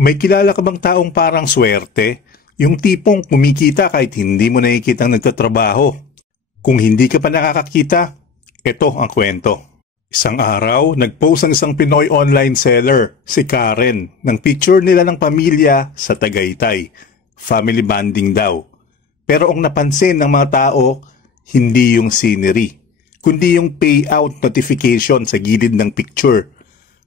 May kilala ka bang taong parang swerte? Yung tipong kumikita kahit hindi mo nakikitang nagtatrabaho. Kung hindi ka pa nakakakita, ito ang kwento. Isang araw, nag-post ang isang Pinoy online seller, si Karen, ng picture nila ng pamilya sa Tagaytay. Family bonding daw. Pero ang napansin ng mga tao, hindi yung scenery, kundi yung payout notification sa gilid ng picture.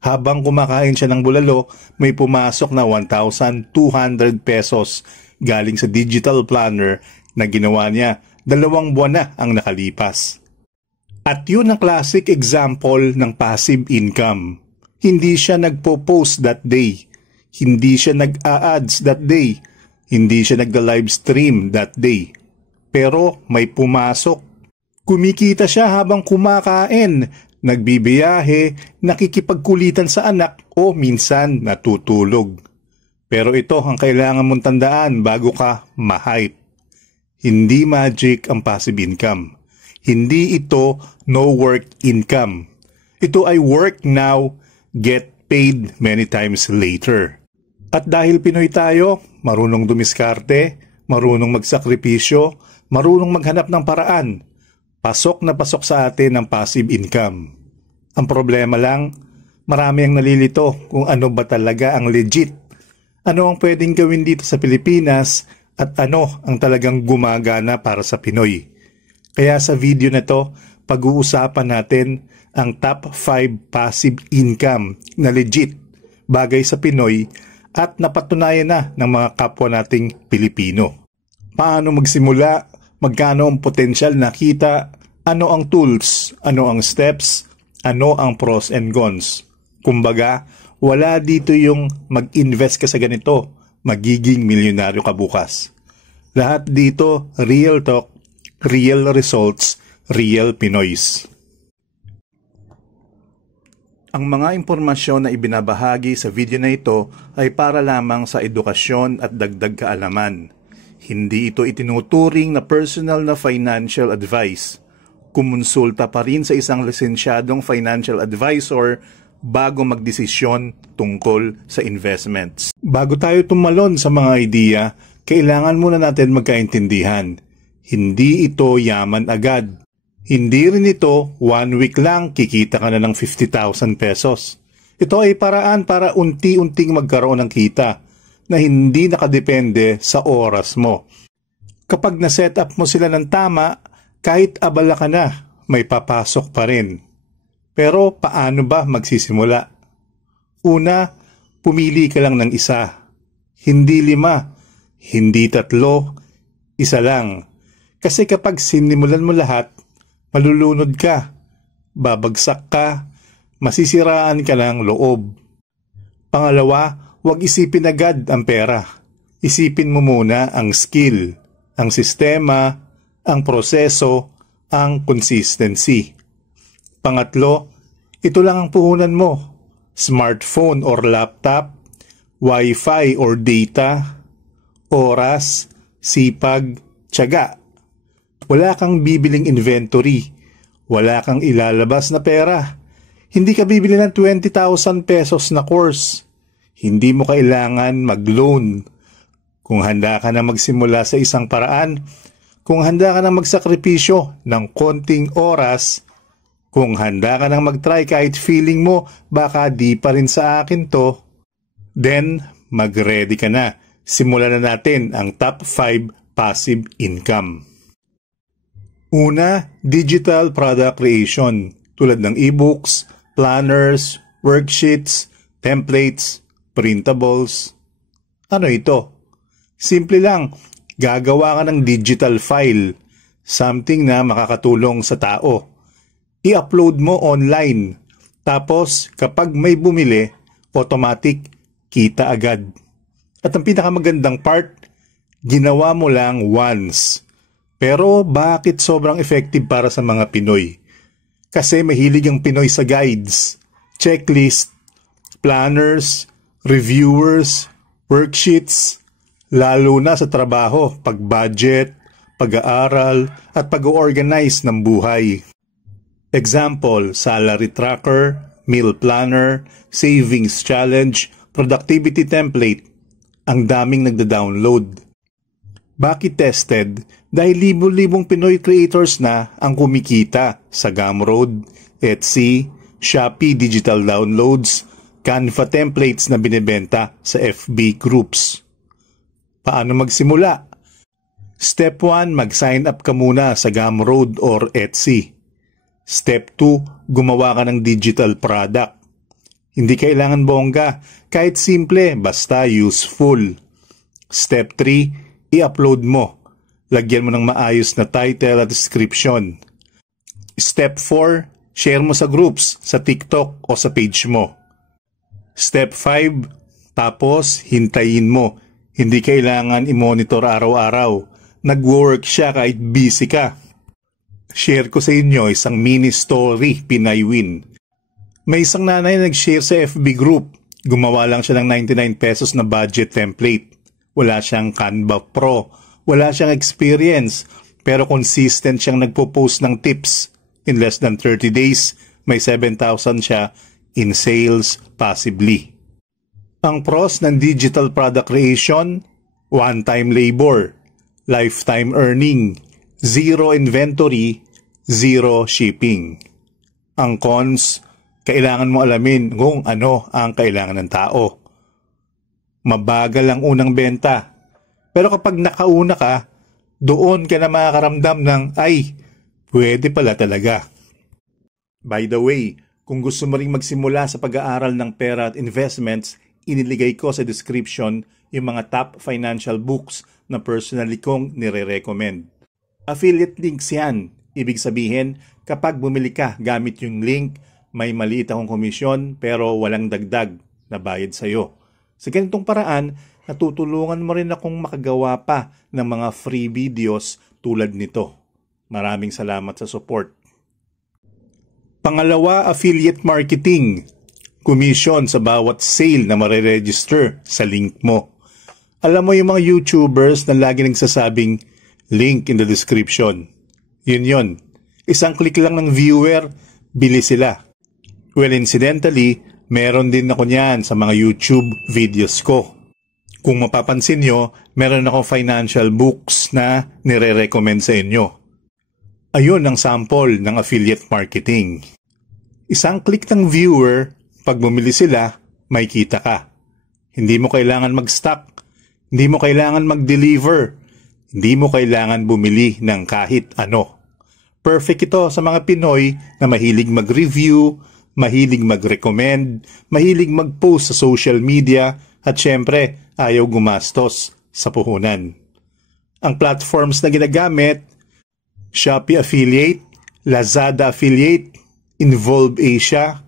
Habang kumakain siya ng bulalo, may pumasok na 1,200 pesos galing sa digital planner na ginawa niya 2 buwan na ang nakalipas. At yun ang classic example ng passive income. Hindi siya nagpo-post that day. Hindi siya nag-a-ads that day. Hindi siya nagda-live stream that day. Pero may pumasok. Kumikita siya habang kumakain, nagbibiyahe, nakikipagkulitan sa anak o minsan natutulog. Pero ito ang kailangan mong tandaan bago ka ma-hype. Hindi magic ang passive income. Hindi ito no work income. Ito ay work now, get paid many times later. At dahil Pinoy tayo, marunong dumiskarte, marunong magsakripisyo, marunong maghanap ng paraan. Pasok na pasok sa atin ang passive income. Ang problema lang, marami ang nalilito kung ano ba talaga ang legit. Ano ang pwedeng gawin dito sa Pilipinas at ano ang talagang gumagana para sa Pinoy. Kaya sa video na to, pag-uusapan natin ang top 5 passive income na legit bagay sa Pinoy at napatunayan na ng mga kapwa nating Pilipino. Paano magsimula? Magkano ang potensyal na kita? Ano ang tools? Ano ang steps? Ano ang pros and cons? Kumbaga, wala dito yung mag-invest ka sa ganito, magiging milyonaryo ka bukas. Lahat dito, real talk, real results, real Pinoys. Ang mga impormasyon na ibinabahagi sa video na ito ay para lamang sa edukasyon at dagdag kaalaman. Hindi ito itinuturing na personal na financial advice. Kumonsulta pa rin sa isang lisensyadong financial advisor bago magdesisyon tungkol sa investments. Bago tayo tumalon sa mga idea, kailangan muna natin magkaintindihan. Hindi ito yaman agad. Hindi rin ito 1 week lang kikita ka na ng 50,000 pesos. Ito ay paraan para unti-unting magkaroon ng kita na hindi nakadepende sa oras mo. Kapag na-set up mo sila ng tama, kahit abala ka na, may papasok pa rin. Pero paano ba magsisimula? Una, pumili ka lang ng isa. Hindi 5, hindi 3, isa lang. Kasi kapag sinimulan mo lahat, malulunod ka, babagsak ka, masisiraan ka ng loob. Pangalawa, huwag isipin agad ang pera. Isipin mo muna ang skill, ang sistema, ang proseso, ang consistency. Pangatlo, ito lang ang puhunan mo. Smartphone or laptop, Wi-Fi or data, oras, sipag, tiyaga. Wala kang bibiling inventory. Wala kang ilalabas na pera. Hindi ka bibili ng 20,000 pesos na course. Hindi mo kailangan mag-loan. Kung handa ka na magsimula sa isang paraan, kung handa ka na magsakripisyo ng konting oras, kung handa ka na mag-try kahit feeling mo baka di pa rin sa akin to, then mag-ready ka na. Simulan na natin ang top 5 passive income. Una, digital product creation tulad ng ebooks, planners, worksheets, templates, printables. Ano ito? Simple lang, gagawa ka ng digital file, something na makakatulong sa tao. I-upload mo online, tapos kapag may bumili, automatic, kita agad. At ang pinakamagandang part, ginawa mo lang once. Pero bakit sobrang effective para sa mga Pinoy? Kasi mahilig ang Pinoy sa guides, checklist, planners, reviewers, worksheets, lalo na sa trabaho, pag-budget, pag-aaral, at pag-organize ng buhay. Example, salary tracker, meal planner, savings challenge, Productivity template, ang daming nagda-download. Bakit tested? Dahil libo-libong Pinoy creators na ang kumikita sa Gumroad, Etsy, Shopee digital downloads, Canva templates na binebenta sa FB groups. Paano magsimula? Step 1, mag-sign up ka muna sa Gumroad or Etsy. Step 2, gumawa ka ng digital product. Hindi kailangan bongga, kahit simple, basta useful. Step 3, i-upload mo. Lagyan mo ng maayos na title at description. Step 4, share mo sa groups, sa TikTok o sa page mo. Step 5, tapos hintayin mo. Hindi kailangan i-monitor araw-araw. Nag-work siya kahit busy ka. Share ko sa inyo isang mini story, Pinay Win. May isang nanay na nag-share sa FB group. Gumawa lang siya ng 99 pesos na budget template. Wala siyang Canva Pro. Wala siyang experience. Pero consistent siyang nagpo-post ng tips. In less than 30 days, may 7,000 siya in sales passively. Ang pros ng digital product creation, one-time labor, lifetime earning, zero inventory, zero shipping. Ang cons, kailangan mo alamin kung ano ang kailangan ng tao. Mabagal ang unang benta. Pero kapag nakauna ka, doon ka na makakaramdam ng, ay, pwede pala talaga. By the way, kung gusto mo ring magsimula sa pag-aaral ng pera at investments, iniligay ko sa description yung mga top financial books na personally kong nire-recommend. Affiliate links yan. Ibig sabihin, kapag bumili ka gamit yung link, may maliit akong komisyon pero walang dagdag na bayad sa'yo. Sa ganitong paraan, natutulungan mo rin akong makagawa pa ng mga free videos tulad nito. Maraming salamat sa support. Pangalawa, affiliate marketing. Commission sa bawat sale na mariregister sa link mo. Alam mo yung mga YouTubers na lagi nagsasabing link in the description. Yun. Isang click lang ng viewer, bili sila. Well, incidentally, meron din ako niyan sa mga YouTube videos ko. Kung mapapansin nyo, meron ako financial books na nire-recommend sa inyo. Ayun ang sample ng affiliate marketing. Isang click ng viewer, pag bumili sila, may kita ka. Hindi mo kailangan mag-stock. Hindi mo kailangan mag-deliver. Hindi mo kailangan bumili ng kahit ano. Perfect ito sa mga Pinoy na mahilig mag-review, mahilig mag-recommend, mahilig mag-post sa social media, at syempre, ayaw gumastos sa puhunan. Ang platforms na ginagamit, Shopee Affiliate, Lazada Affiliate, Involve Asia,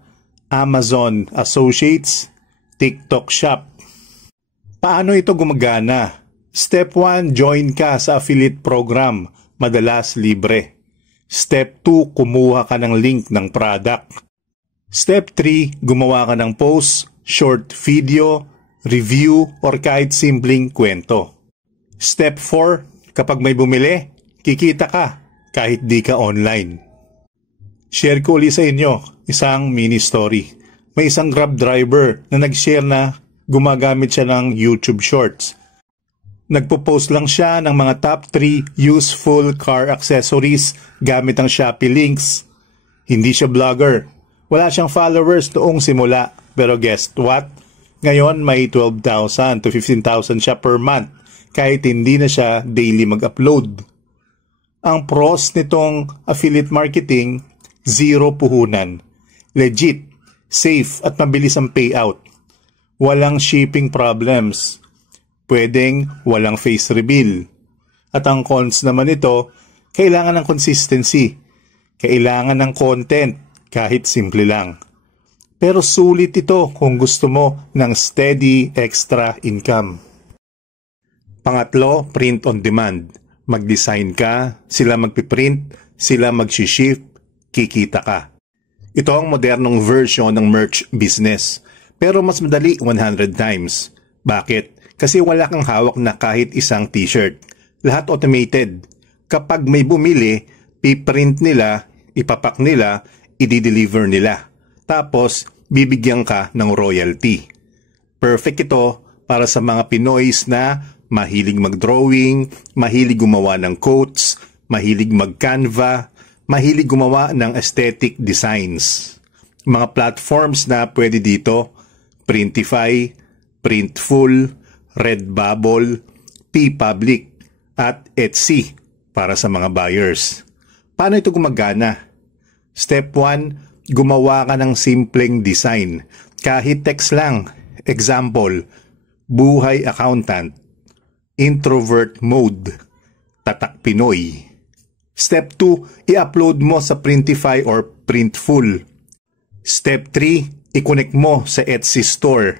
Amazon Associates, TikTok Shop. Paano ito gumagana? Step 1, join ka sa affiliate program, madalas libre. Step 2, kumuha ka ng link ng product. Step 3, gumawa ka ng post, short video, review, or kahit simpleng kwento. Step 4, kapag may bumili, kikita ka kahit di ka online. Share ko ulit sa inyo isang mini story. May isang Grab driver na nag-share na gumagamit siya ng YouTube Shorts. Nagpo-post lang siya ng mga top 3 useful car accessories gamit ang Shopee links. Hindi siya vlogger. Wala siyang followers noong simula. Pero guess what? Ngayon may 12,000 to 15,000 siya per month kahit hindi na siya daily mag-upload. Ang pros nitong affiliate marketing, zero puhunan. Legit, safe at mabilis ang payout. Walang shipping problems. Pwedeng walang face reveal. At ang cons naman ito, kailangan ng consistency. Kailangan ng content kahit simple lang. Pero sulit ito kung gusto mo ng steady extra income. Pangatlo, print on demand. Mag-design ka, sila magpiprint, sila mag-ship, kikita ka. Ito ang modernong version ng merch business. Pero mas madali 100 times. Bakit? Kasi wala kang hawak na kahit isang t-shirt. Lahat automated. Kapag may bumili, piprint nila, ipapak nila, i-deliver nila. Tapos, bibigyan ka ng royalty. Perfect ito para sa mga Pinoys na mahilig mag-drawing, mahilig gumawa ng quotes, mahilig mag-Canva, mahilig gumawa ng aesthetic designs. Mga platforms na pwede dito, Printify, Printful, Redbubble, TeePublic, at Etsy para sa mga buyers. Paano ito gumagana? Step 1, gumawa ka ng simpleng design. Kahit text lang. Example, buhay accountant, introvert mode, tatak Pinoy. Step 2, i-upload mo sa Printify or Printful. Step 3, i-connect mo sa Etsy store.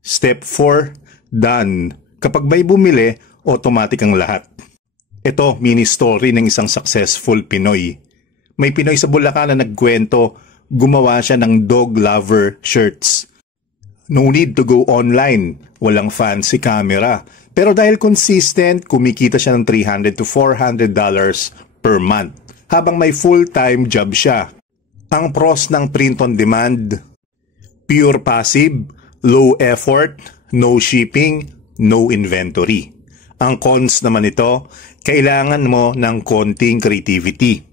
Step 4, done. Kapag may bumili, automatic ang lahat. Ito, mini story ng isang successful Pinoy. May Pinoy sa Bulacan na nagkwento, gumawa siya ng dog lover shirts. No need to go online, walang fancy camera. Pero dahil consistent, kumikita siya ng $300 to $400 per month, habang may full-time job siya. Ang pros ng print on demand: pure passive, low effort, no shipping, no inventory. Ang cons naman ito, kailangan mo ng konting creativity.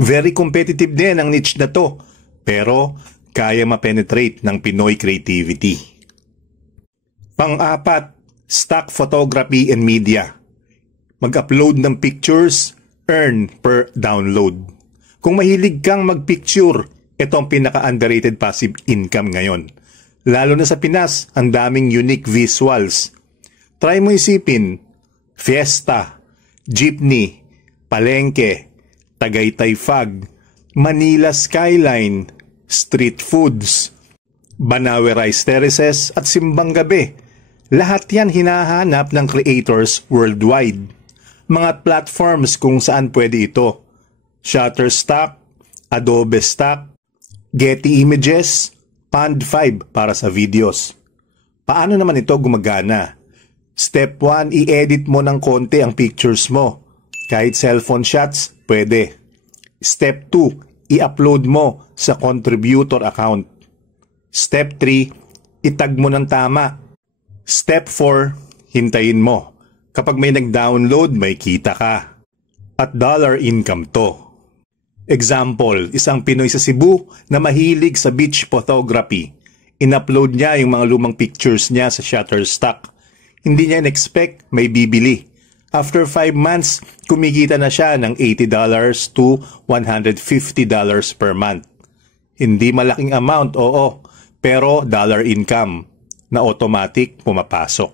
Very competitive din ang niche na to, pero kaya ma-penetrate ng Pinoy creativity. Pang-apat, stock photography and media. Mag-upload ng pictures, earn per download. Kung mahilig kang mag-picture, ito ang pinaka-underrated passive income ngayon. Lalo na sa Pinas, ang daming unique visuals. Try mo isipin, fiesta, jeepney, palengke, Tagaytay Fog, Manila skyline, street foods, Banawe Rice Terraces at Simbang Gabi. Lahat yan hinahanap ng creators worldwide. Mga platforms kung saan pwede ito: Shutterstock, Adobe Stock, Getty Images, Pond5 para sa videos. Paano naman ito gumagana? Step 1, i-edit mo ng konti ang pictures mo. Kahit cellphone shots, pwede. Step 2, i-upload mo sa contributor account. Step 3, itag mo ng tama. Step 4, hintayin mo. Kapag may nag-download, may kita ka. At dollar income to. Example, isang Pinoy sa Cebu na mahilig sa beach photography. In-upload niya yung mga lumang pictures niya sa Shutterstock. Hindi niya in-expect may bibili. After 5 months, kumikita na siya ng $80 to $150 per month. Hindi malaking amount, oo, pero dollar income na automatic pumapasok.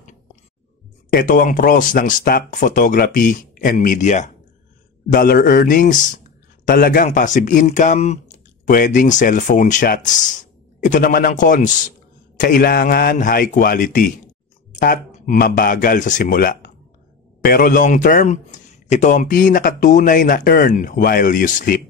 Ito ang pros ng stock photography and media. Dollar earnings, talagang passive income, pwedeng cellphone shots. Ito naman ang cons, kailangan high quality at mabagal sa simula. Pero long term, ito ang pinakatunay na earn while you sleep.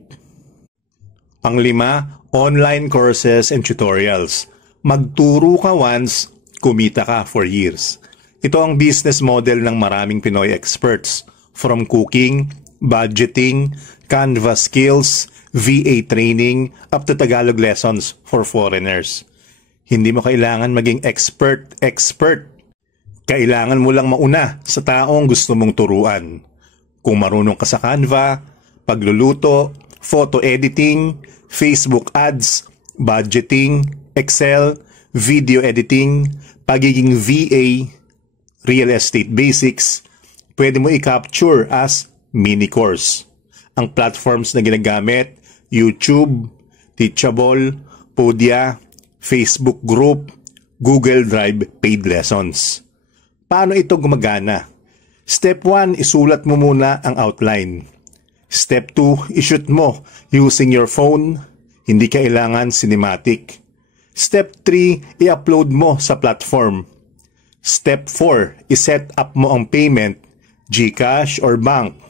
Ang 5, online courses and tutorials. Magturo ka once, kumita ka for years. Ito ang business model ng maraming Pinoy experts. From cooking, budgeting, Canva skills, VA training, up to Tagalog lessons for foreigners. Hindi mo kailangan maging expert. Kailangan mo lang mauna sa taong gusto mong turuan. Kung marunong ka sa Canva, pagluluto, photo editing, Facebook ads, budgeting, Excel, video editing, pagiging VA, real estate basics, pwede mo i-capture as mini course. Ang platforms na ginagamit, YouTube, Teachable, Podia, Facebook group, Google Drive paid lessons. Paano ito gumagana? Step 1, isulat mo muna ang outline. Step 2, ishoot mo using your phone, hindi kailangan cinematic. Step 3, i-upload mo sa platform. Step 4, iset up mo ang payment, GCash or bank.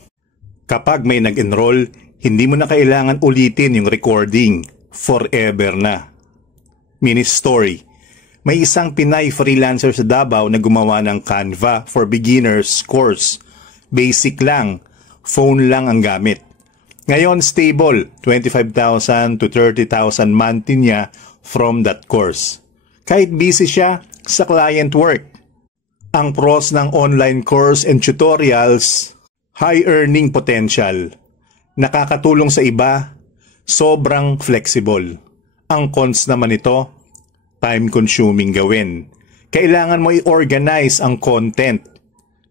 Kapag may nag-enroll, hindi mo na kailangan ulitin yung recording, forever na. Mini story. May isang Pinay freelancer sa Davao na gumawa ng Canva for beginners course. Basic lang, phone lang ang gamit. Ngayon stable, 25,000 to 30,000 monthly niya from that course. Kahit busy siya, sa client work. Ang pros ng online course and tutorials, high earning potential. Nakakatulong sa iba, sobrang flexible. Ang cons naman ito, time consuming gawin. Kailangan mo i-organize ang content.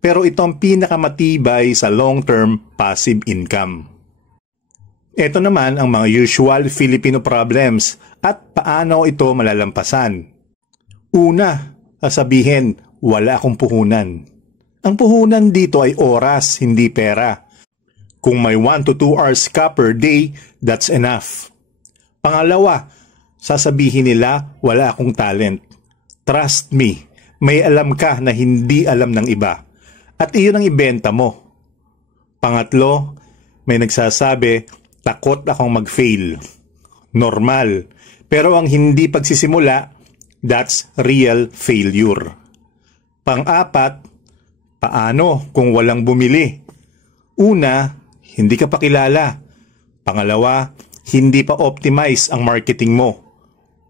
Pero ito ang pinakamatibay sa long-term passive income. Ito naman ang mga usual Filipino problems at paano ito malalampasan. Una, sasabihin, wala akong puhunan. Ang puhunan dito ay oras, hindi pera. Kung may 1 to 2 hours ka per day, that's enough. Pangalawa, sasabihin nila, wala akong talent. Trust me, may alam ka na hindi alam ng iba. At iyon ang ibenta mo. Pangatlo, may nagsasabi, takot akong mag-fail. Normal. Pero ang hindi pagsisimula, that's real failure. Pang-apat, paano kung walang bumili? Una, hindi ka pa kilala. Pangalawa, hindi pa optimize ang marketing mo.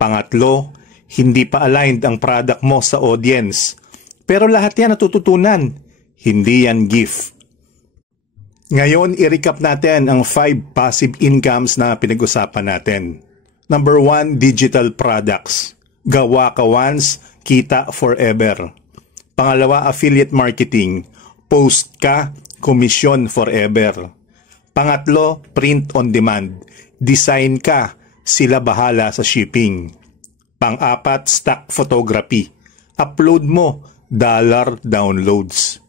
Pangatlo, hindi pa aligned ang product mo sa audience. Pero lahat yan natututunan. Hindi yan gift. Ngayon, i-recap natin ang 5 passive incomes na pinag-usapan natin. Number 1, digital products. Gawa ka once, kita forever. Pangalawa, affiliate marketing. Post ka, commission forever. Pangatlo, print on demand. Design ka, sila bahala sa shipping. Pang-apat, stock photography. Upload mo, dollar downloads.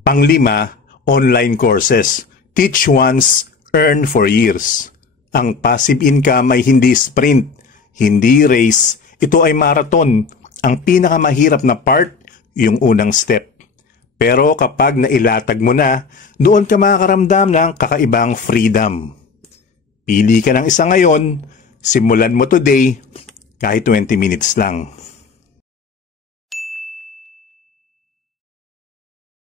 Panglima, online courses. Teach once, earn for years. Ang passive income ay hindi sprint, hindi race. Ito ay marathon. Ang pinakamahirap na part, yung unang step. Pero kapag nailatag mo na, doon ka makakaramdam ng kakaibang freedom. Pili ka ng isa ngayon, simulan mo today, kahit 20 minutes lang.